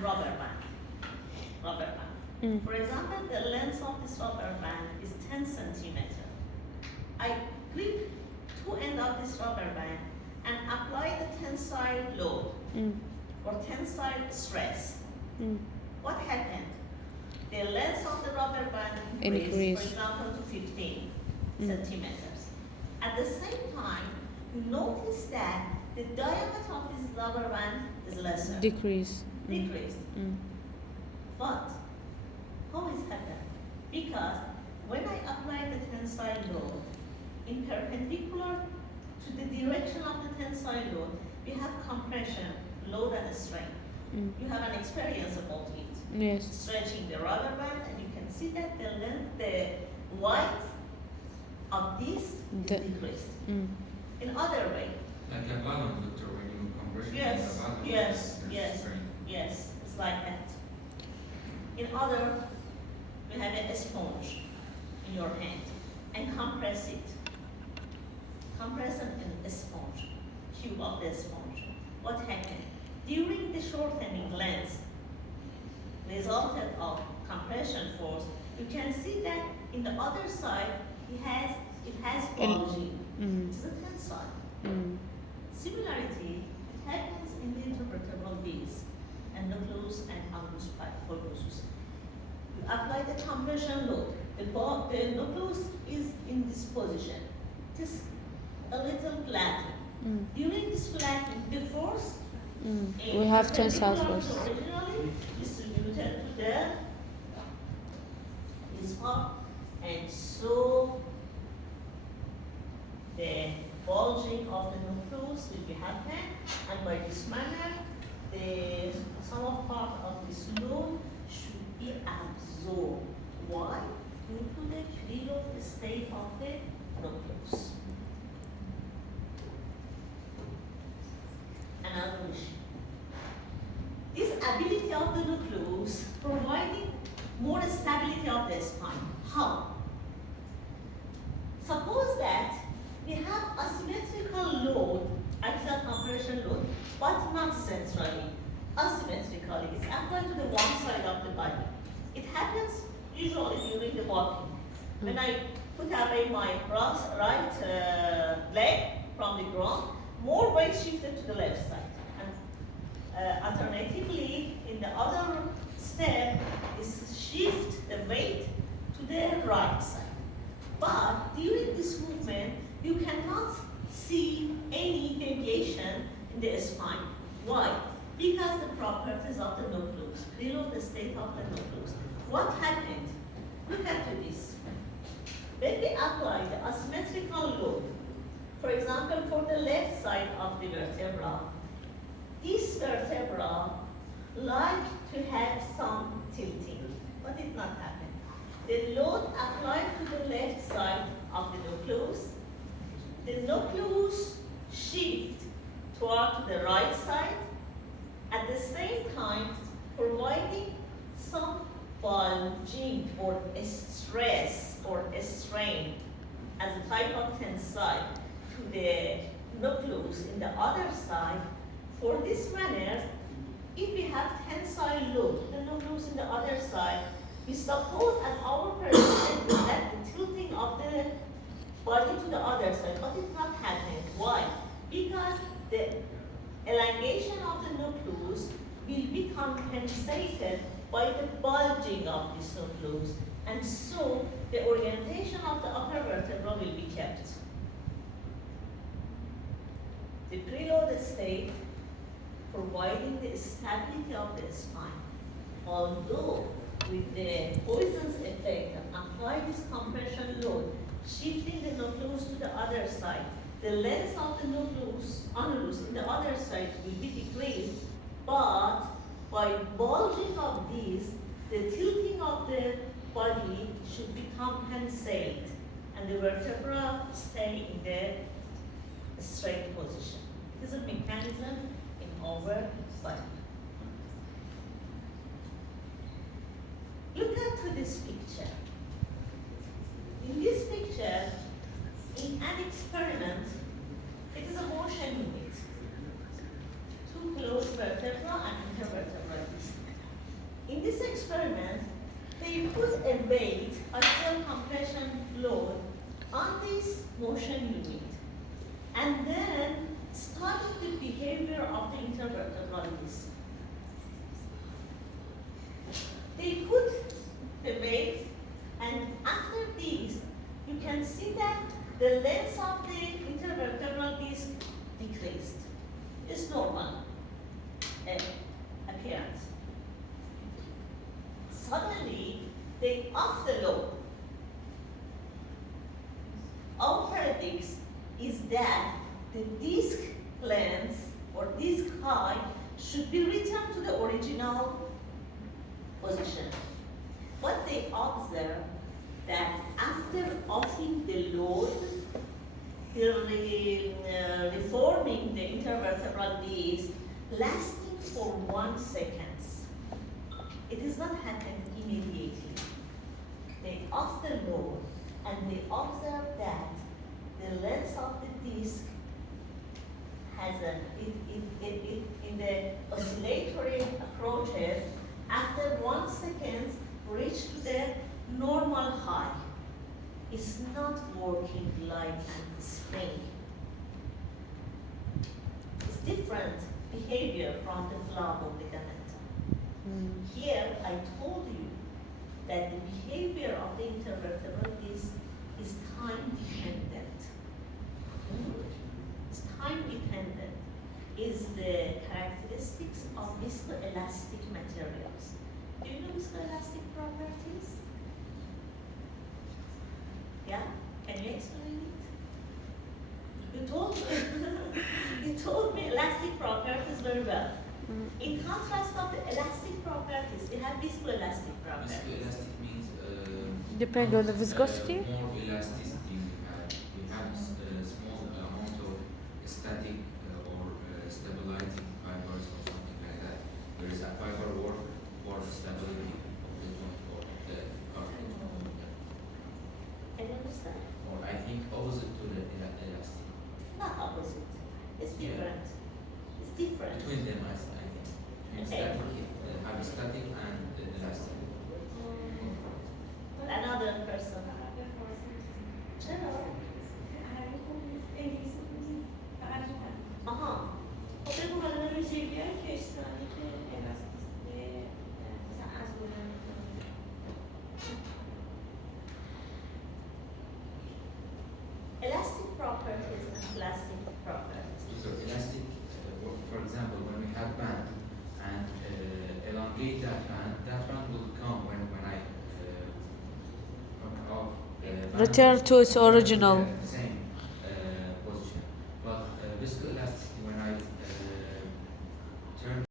and rubber band. For example, the length of this rubber band is 10 centimeters. I grip two ends of this rubber band and apply the tensile load or tensile stress. What happened? The length of the rubber band increased, for example, to 15 centimeters. At the same time, you notice that the diameter of this rubber band is lesser. Decreased. But how is happened? Because when I apply the tensile load in perpendicular to the direction of the tensile load, we have compression, load, and strain. You have an experience about it. Yes. Stretching the rubber band, and you can see that the length, the width of this is decreased. In other way. Like a balloon, doctor, when you compression Yes, a balloon. yes, it's like that. In other, you have a sponge in your hand and compress it. Compress it in a sponge, cube of the sponge. What happened? During the shortening length resulted of compression force, you can see that in the other side it has bulging. It's a tensile. Similarity, it happens in the intervertebral disc and nucleus and annulus pulposus. You apply the compression load. The nucleus is in this position. It is a little flattened. During this flattening, the force we have tensile force. Originally distributed to the this part, and so the bulging of the nucleus will be happening, and by this manner, the some part of this load should be absorbed. Why? Due to the preload state of the nucleus. Another issue. This ability of the nucleus providing more stability of the spine. How? Suppose that we have asymmetrical load, axial compression load, but not centrally. Asymmetrically, it's applied to the one side of the body. It happens usually during the walking. When I put away my right leg from the ground, more weight shifted to the left side. And alternatively, in the other step, is shift the weight to the right side. But during this movement, you cannot see any deviation in the spine. Why? Because the properties of the nucleus, preload the state of the nucleus. What happened? Look at this. When we apply the asymmetrical load, for example, for the left side of the vertebra, this vertebra like to have some tilting, but it not happen. The load applied to the left side of the nucleus shift toward the right side, at the same time providing some bulging or a stress or a strain as a type of tensile to the nucleus in the other side. For this manner, if we have tensile load to the nucleus in the other side, we suppose at our perspective that the tilting of the body to the other side, but it not happening. Why? Because the elongation of the nucleus will be compensated by the bulging of this nucleus, and so the orientation of the upper vertebra will be kept. The preload state providing the stability of the spine, although with the Poisson's effect and apply this compression load, shifting the nucleus to the other side, the length of the nucleus annulus in the other side will be decreased, but by bulging of these, the tilting of the body should be compensated, and the vertebra stay in the straight position. This is a mechanism in our body. Look at this picture. In this picture, in an experiment, it is a motion unit. Two closed vertebra and intervertebral disc. they put a weight, axial compression load, on this motion unit, and then started the behavior of the intervertebral disc. They put the weight, and after this, you can see that the length of the intervertebral disc decreased. It's normal appearance. Suddenly, they off the load. Our predict is that the disc length or disc height should be returned to the original position. What they observe that after offing the load, reforming the intervertebral disc lasting for 1 second. It is not happened immediately. They off the load and they observe that the length of the disc has in the oscillatory approaches after 1 second reach to the normal high. It's not working like a spring. It's different behavior from the flabo ligament. Here I told you that the behavior of the intervertebral disc is time dependent. It's time dependent. Is the characteristics of viscoelastic materials. Do you know viscoelastic properties? Yeah? Can you explain it? You told me elastic properties very well. In contrast of the elastic properties, we have viscoelastic properties. Viscoelastic means Depend on the viscosity? more elasticity we have a small amount of static or stabilizing fibers or something like that. There is a fiber work for stability of the joint or the cartilage. Can you understand? Or I think opposite to the elastic. Not opposite. It's different. It's different. Between them, I think. Between Okay. static, hydrostatic and elastic. Another person. چرا؟ آها. خب بگو حالا ویژگی کشسانی که الاستیسیته مثلا عضله Elastic properties and plastic properties. So elastic, for example, when we have band and elongate that band will come when I come off. Band Return to its will original. the same position. But viscoelasticity, when I turn